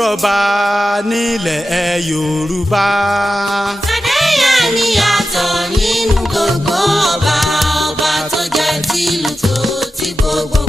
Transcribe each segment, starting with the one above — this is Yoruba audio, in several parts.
rọ̀bà nílẹ̀ Yorùbá. Adéyẹmí ni yàtọ̀ nínú gbogbo ọba, ọba tó jẹ́ tìlú tó ti gbogbo.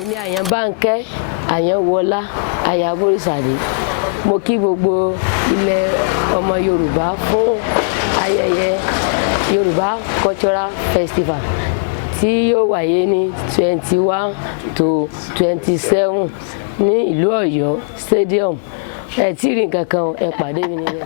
Èmi Àyànbánkẹ́ Àyànwọlá Ayaborísàdé, mo kí gbogbo ilẹ̀ ọmọ Yorùbá fún ayẹyẹ Yorùbá Cultural Festival tí yóò wáyé ní 21 to 27 ní ìlú Ọ̀yọ́ Stadium. Ẹ tí rí nǹkan kan, ẹ pàdé mi níbẹ̀.